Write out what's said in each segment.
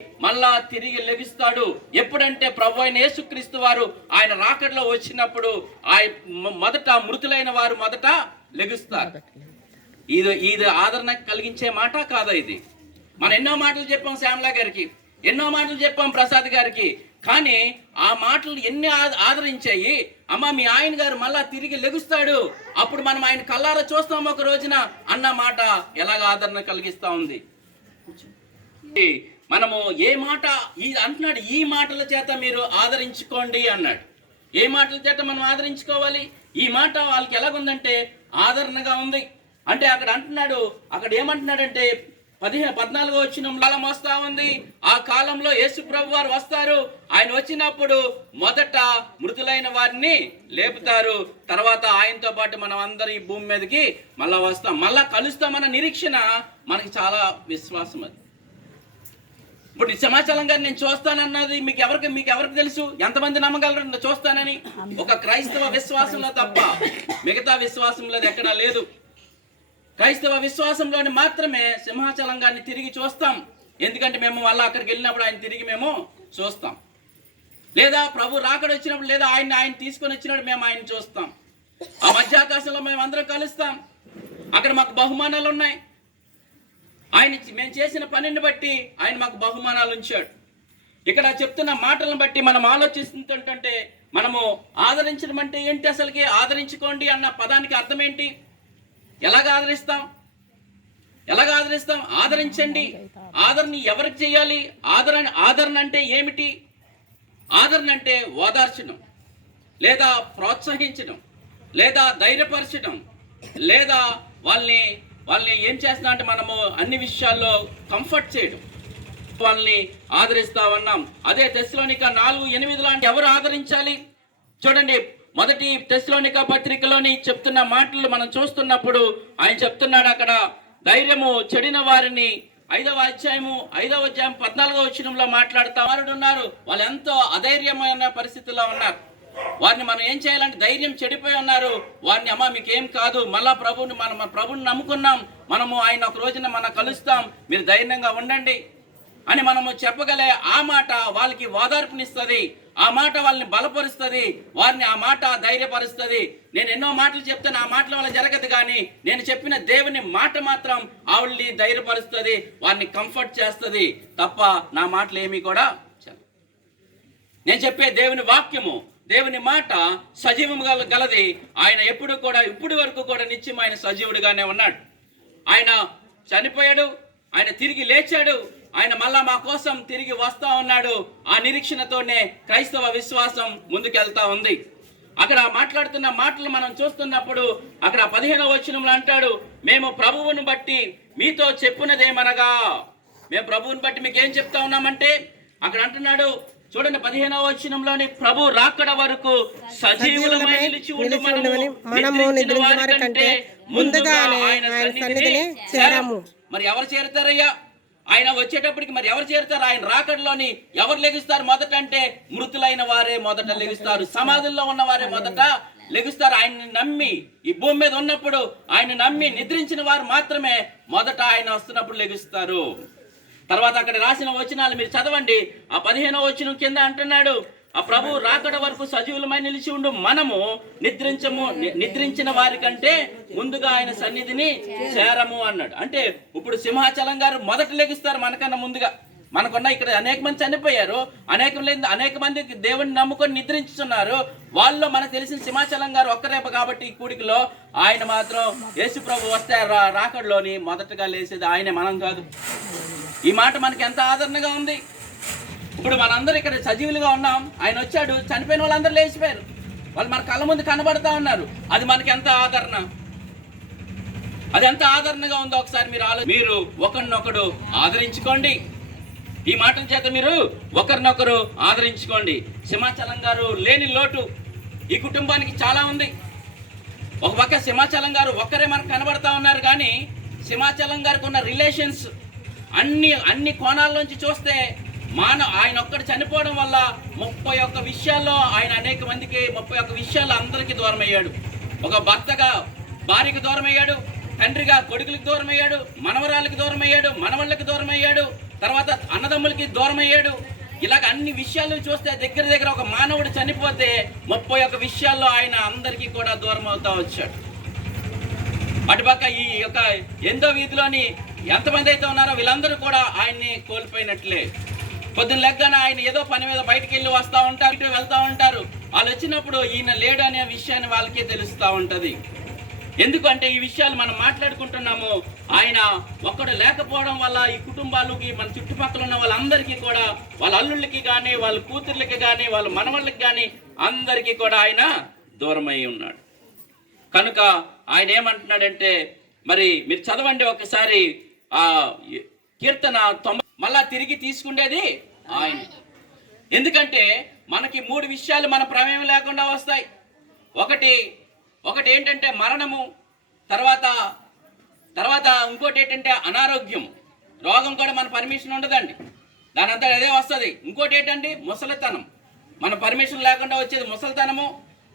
మళ్ళా తిరిగి లెగుస్తాడు. ఎప్పుడంటే ప్రభు అయిన యేసుక్రీస్తు వారు ఆయన రాకడలో వచ్చినప్పుడు మొదట మృతులైన వారు మొదట లెగుస్తారు. ఇది ఆదరణ కలిగించే మాట కాదా? ఇది మనం ఎన్నో మాటలు చెప్పాం శ్యామలా గారికి, ఎన్నో మాటలు చెప్పాం ప్రసాద్ గారికి, కానీ ఆ మాటలు ఎన్ని ఆదరించాయి? అమ్మ మీ ఆయన గారు మళ్ళా తిరిగి లెగుస్తాడు, అప్పుడు మనం ఆయన కళ్ళారా చూస్తాం ఒక రోజున అన్న మాట ఎలాగ ఆదరణ కలిగిస్తా ఉంది. మనము ఏ మాట అంటున్నాడు, ఈ మాటల చేత మీరు ఆదరించుకోండి అన్నాడు. ఏ మాటల చేత మనం ఆదరించుకోవాలి? ఈ మాట వాళ్ళకి ఎలాగుందంటే ఆదరణగా ఉంది. అంటే అక్కడ అంటున్నాడు, అక్కడ ఏమంటున్నాడంటే 14వ వచనం కాలం వస్తా ఉంది. ఆ కాలంలో యేసు ప్రభు వారు వస్తారు. ఆయన వచ్చినప్పుడు మొదట మృతులైన వారిని లేపుతారు. తర్వాత ఆయనతో పాటు మనం అందరం ఈ భూమి మీదకి మళ్ళా వస్తాం, మళ్ళా కలుస్తామన్న నిరీక్షణ మనకి చాలా విశ్వాసం. అది ఇప్పుడు సమాచారం గారు నేను చూస్తానన్నది మీకు ఎవరికి తెలుసు? ఎంతమంది నమ్మగలరు చూస్తానని? ఒక క్రైస్తవ విశ్వాసంలో తప్ప మిగతా విశ్వాసంలో ఎక్కడా లేదు. క్రైస్తవ విశ్వాసంలోని మాత్రమే సింహాచలం గారిని తిరిగి చూస్తాం. ఎందుకంటే మేము మళ్ళీ అక్కడికి వెళ్ళినప్పుడు ఆయన తిరిగి మేము చూస్తాం. లేదా ప్రభు రాకడ వచ్చినప్పుడు, లేదా ఆయన తీసుకొని వచ్చినప్పుడు మేము ఆయన చూస్తాం. ఆ మధ్యాకాశంలో మేము అందరం కలుస్తాం. అక్కడ మాకు బహుమానాలు ఉన్నాయి. మేము చేసిన పనిని బట్టి ఆయన మాకు బహుమానాలు ఉంచాడు. ఇక్కడ చెప్తున్న మాటలను బట్టి మనం ఆలోచిస్తుంటే మనము ఆదరించడం అంటే ఏంటి? అసలుకి ఆదరించుకోండి అన్న పదానికి అర్థం ఏంటి? ఎలాగ ఆదరిస్తాం? ఆదరించండి. ఆదరణ ఎవరికి చేయాలి? ఆదరణ అంటే ఏమిటి? ఆదరణ అంటే ఓదార్చడం, లేదా ప్రోత్సహించడం, లేదా ధైర్యపరచడం, లేదా వాళ్ళని ఏం చేస్తున్నా అంటే మనము అన్ని విషయాల్లో కంఫర్ట్ చేయడం, వాళ్ళని ఆదరిస్తా ఉన్నాం. అదే తెస్సలోనిక 4:8 అంటే ఎవరు ఆదరించాలి? చూడండి, మొదటి తెస్సలోనిక పత్రికలోని చెప్తున్న మాటలు మనం చూస్తున్నప్పుడు ఆయన చెప్తున్నాడు, అక్కడ ధైర్యము చెడిన వారిని 5వ అధ్యాయం 14వ వచనంలో మాట్లాడుతూ ఉన్నారు. వాళ్ళు ఎంతో అధైర్యమైన పరిస్థితుల్లో ఉన్నారు. వారిని మనం ఏం చేయాలంటే, ధైర్యం చెడిపోయి ఉన్నారు, వారిని అమ్మ మీకేం కాదు, మళ్ళా ప్రభుని నమ్ముకున్నాం, మనము ఆయన ఒక రోజున మనం కలుస్తాం, మీరు ధైర్యంగా ఉండండి అని మనము చెప్పగలే ఆ మాట వాళ్ళకి ఓదార్పునిస్తుంది. ఆ మాట వాళ్ళని బలపరుస్తుంది, వారిని ఆ మాట ధైర్యపరుస్తుంది. నేను ఎన్నో మాటలు చెప్తాను, ఆ మాటల వల్ల జరగదు, కానీ నేను చెప్పిన దేవుని మాట మాత్రం ఆవిడ్ని ధైర్యపరుస్తుంది, వారిని కంఫర్ట్ చేస్తుంది తప్ప నా మాటలు ఏమీ కూడా. నేను చెప్పే దేవుని వాక్యము, దేవుని మాట సజీవం గలది. ఆయన ఎప్పుడు కూడా ఇప్పటి వరకు కూడా నిత్యం ఆయన సజీవుడిగానే ఉన్నాడు. ఆయన చనిపోయాడు, ఆయన తిరిగి లేచాడు, ఆయన మళ్ళా మా కోసం తిరిగి వస్తా ఉన్నాడు. ఆ నిరీక్షణతోనే క్రైస్తవ విశ్వాసం ముందుకెళ్తా ఉంది. అక్కడ మాట్లాడుతున్న మాటలు మనం చూస్తున్నప్పుడు అక్కడ 15వ వచనంలో అంటాడు, మేము ప్రభువును బట్టి మీతో చెప్పున్నదేమనగా. మేము ప్రభువుని బట్టి మీకు ఏం చెప్తా ఉన్నామంటే, అక్కడ అంటున్నాడు చూడండి 15వ వచనంలోని, ప్రభు రాకడ వరకు సజీవులమై నిలిచి ఉండు మనము నిద్రించిన వారి కంటే ముందుగానే ఆయన సన్నిధిని చేరాము. మరి ఎవరు చేరుతారయ్యా? ఆయన వచ్చేటప్పటికి మరి ఎవరు చేరుతారు? ఆయన రాకడలోని ఎవరు లెగుస్తారు మొదట అంటే, మృతులైన వారే మొదట లెగుస్తారు, సమాధుల్లో ఉన్న వారే మొదట లెగుస్తారు. ఆయన్ని నమ్మి ఈ భూమి మీద ఉన్నప్పుడు ఆయన నమ్మి నిద్రించిన వారు మాత్రమే మొదట ఆయన వస్తున్నప్పుడు లెగుస్తారు. తర్వాత అక్కడ రాసిన వచనాలు మీరు చదవండి. ఆ 15వ వచనం కింద అంటున్నాడు, ఆ ప్రభు రాకడ వరకు సజీవులమై నిలిచి ఉండు మనము నిద్రించిన వారి కంటే ముందుగా ఆయన సన్నిధిని చేరము అన్నాడు. అంటే ఇప్పుడు సింహాచలం గారు మొదట లెగుస్తారు మనకన్నా ముందుగా. మనకున్న ఇక్కడ అనేక మంది చనిపోయారు, అనేక మంది దేవుని నమ్ముకొని నిద్రించుతున్నారు. వాళ్ళలో మనకు తెలిసిన సింహాచలం గారు ఒక్కరేప కాబట్టి ఈ కూడికలో ఆయన మాత్రం యేసు ప్రభు వస్తే రాకడలోని మొదటగా లేసేది ఆయనే, మనం కాదు. ఈ మాట మనకి ఎంత ఆదరణగా ఉంది. ఇప్పుడు మనందరూ ఇక్కడ సజీవులుగా ఉన్నాం, ఆయన వచ్చాడు, చనిపోయిన వాళ్ళందరూ లేచిపోయారు, వాళ్ళు మన కళ్ళ ముందు కనబడతా ఉన్నారు. అది మనకి ఎంత ఆదరణ, అది ఎంత ఆదరణగా ఉందో ఒకసారి మీరు ఒకరినొకడు ఆదరించుకోండి. ఈ మాటల చేత మీరు ఒకరినొకరు ఆదరించుకోండి. సింహాచలం గారు లేని లోటు ఈ కుటుంబానికి చాలా ఉంది. ఒక పక్క సింహాచలం గారు ఒక్కరే మనకు కనబడతా ఉన్నారు, కానీ సింహాచలం గారికి ఉన్న రిలేషన్స్ అన్ని కోణాల్లోంచి చూస్తే ఆయన ఒక్కడు చనిపోవడం వల్ల 31 విషయాల్లో ఆయన అనేక మందికి 31 విషయాల్లో అందరికీ దూరం అయ్యాడు. ఒక భర్తగా భార్యకు దూరం అయ్యాడు, తండ్రిగా కొడుకులకు దూరం అయ్యాడు, మనవరాలకు దూరం అయ్యాడు, మనవళ్ళకి దూరం అయ్యాడు, తర్వాత అన్నదమ్ములకి దూరం అయ్యాడు. ఇలాగ అన్ని విషయాలు చూస్తే దగ్గర దగ్గర ఒక మానవుడు చనిపోతే 31 విషయాల్లో ఆయన అందరికీ కూడా దూరం అవుతా వచ్చాడు. అటుపక్క ఈ యొక్క 8వ వీధిలోని ఎంతమంది అయితే ఉన్నారో వీళ్ళందరూ కూడా ఆయన్ని కోల్పోయినట్లే. పొద్దున్న లెగ్గానే ఆయన ఏదో పని మీద బయటకు వెళ్ళి వస్తూ ఉంటారు, ఇటు వెళ్తూ ఉంటారు. వాళ్ళు వచ్చినప్పుడు ఈయన లేడు అనే విషయాన్ని వాళ్ళకే తెలుస్తూ ఉంటుంది. ఎందుకంటే ఈ విషయాలు మనం మాట్లాడుకుంటున్నాము. ఆయన ఒక్కడు లేకపోవడం వల్ల ఈ కుటుంబాలకి, మన చుట్టుపక్కల ఉన్న వాళ్ళందరికీ కూడా, వాళ్ళ అల్లుళ్ళకి కానీ, వాళ్ళ కూతుర్లకి కానీ, వాళ్ళ మనవళ్ళకి కానీ అందరికీ కూడా ఆయన దూరమై ఉన్నాడు. కనుక ఆయన ఏమంటున్నాడంటే, మరి మీరు చదవండి ఒకసారి ఆ కీర్తన 90 మళ్ళా తిరిగి తీసుకుండేది ఆయన. ఎందుకంటే మనకి 3 విషయాలు మన ప్రమేయం లేకుండా వస్తాయి. ఒకటి ఏంటంటే మరణము, తర్వాత ఇంకోటి ఏంటంటే అనారోగ్యం. రోగం కూడా మన పర్మిషన్ ఉండదండి, దాని అంతా అదే వస్తుంది. ఇంకోటి ఏంటండి ముసలితనం, మన పర్మిషన్ లేకుండా వచ్చేది ముసలితనము,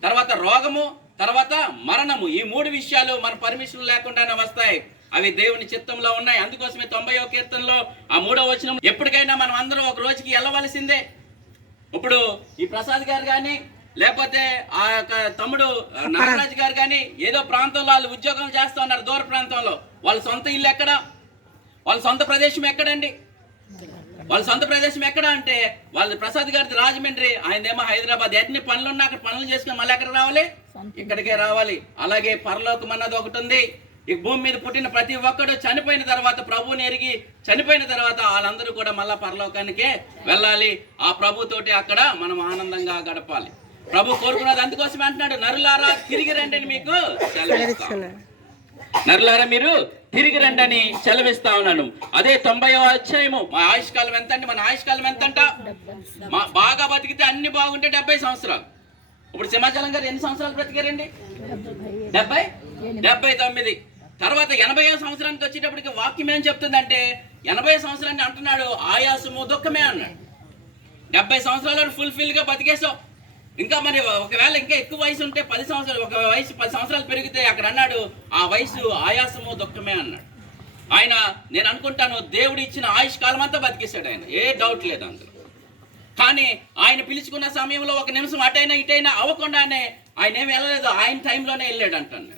తర్వాత రోగము, తర్వాత మరణము. ఈ 3 విషయాలు మన పర్మిషన్ లేకుండానే వస్తాయి. అవి దేవుని చిత్తంలో ఉన్నాయి. అందుకోసమే 90వ కీర్తనలో ఆ 3వ వచనం, ఎప్పటికైనా మనం అందరం ఒక రోజుకి వెళ్ళవలసిందే. ఇప్పుడు ఈ ప్రసాద్ గారు కానీ, లేకపోతే ఆ యొక్క తమ్ముడు నాగరాజు గారు కానీ ఏదో ప్రాంతంలో వాళ్ళు ఉద్యోగం చేస్తూ ఉన్నారు, దూర ప్రాంతంలో. వాళ్ళ సొంత ఇల్లు ఎక్కడ, వాళ్ళ సొంత ప్రదేశం ఎక్కడండి? వాళ్ళ సొంత ప్రదేశం ఎక్కడ అంటే వాళ్ళ ప్రసాద్ గారిది రాజమండ్రి, ఆయనదేమో హైదరాబాద్. ఎన్ని పనులు ఉన్నా అక్కడ పనులు చేసుకుని మళ్ళీ ఎక్కడ రావాలి? ఇక్కడికే రావాలి. అలాగే పరలోకం అన్నది ఒకటి ఉంది. ఈ భూమి మీద పుట్టిన ప్రతి ఒక్కడు చనిపోయిన తర్వాత, ప్రభువుని ఎరిగి చనిపోయిన తర్వాత వాళ్ళందరూ కూడా మళ్ళా పరలోకానికే వెళ్ళాలి. ఆ ప్రభుతోటి అక్కడ మనం ఆనందంగా గడపాలి. ప్రభు కోరుకున్నది. అందుకోసమే అంటున్నాడు, నరులారా తిరిగి రండి అని మీకు సెలవిస్తాను. నరులారా మీరు తిరిగి రండి అని సెలవిస్తా ఉన్నాను. అదే 90వ అధ్యాయము. మా ఆయుష్కాలం ఎంత అండి? మన ఆయుష్కాలం ఎంత అంట? బాగా బతికితే అన్ని బాగుంటే 70 సంవత్సరాలు. ఇప్పుడు సింహాచలం గారు ఎన్ని సంవత్సరాలు బ్రతికారండి? 79. తర్వాత 80వ సంవత్సరానికి వచ్చేటప్పటికి వాక్యం ఏం చెప్తుందంటే, 80 సంవత్సరాన్ని అంటున్నాడు ఆయాసము దుఃఖమే అన్నాడు. 70 సంవత్సరాలు ఫుల్ఫిల్ గా బతికేసావు. ఇంకా మరి ఒకవేళ ఇంకా ఎక్కువ వయసు ఉంటే 10 సంవత్సరాలు, ఒక వయసు 10 సంవత్సరాలు పెరిగితే అక్కడ అన్నాడు ఆ వయసు ఆయాసము దుఃఖమే అన్నాడు. ఆయన, నేను అనుకుంటాను దేవుడు ఇచ్చిన ఆయుష్ కాలం అంతా బతికేశాడు ఆయన, ఏ డౌట్ లేదు అందులో. కానీ ఆయన పిలుచుకున్న సమయంలో 1 నిమిషం అటైనా ఇటైనా అవ్వకుండానే ఆయన ఏమి వెళ్ళలేదు, ఆయన టైంలోనే వెళ్ళాడు అంటాను.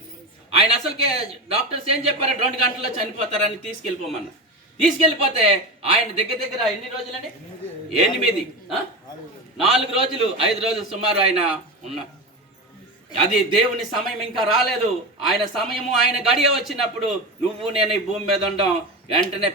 ఆయన అసలుకే డాక్టర్స్ ఏం చెప్పారు, 2 గంటల్లో చనిపోతారని తీసుకెళ్ళిపోమన్నారు. తీసుకెళ్ళిపోతే ఆయన దగ్గర ఎన్ని రోజులండి? 8, 4 రోజులు 5 రోజులు సుమారు ఆయన ఉన్నారు. అది దేవుని సమయం ఇంకా రాలేదు. ఆయన సమయము, ఆయన గడియ వచ్చినప్పుడు నువ్వు నేను ఈ భూమి మీద ఉండడం వెంటనే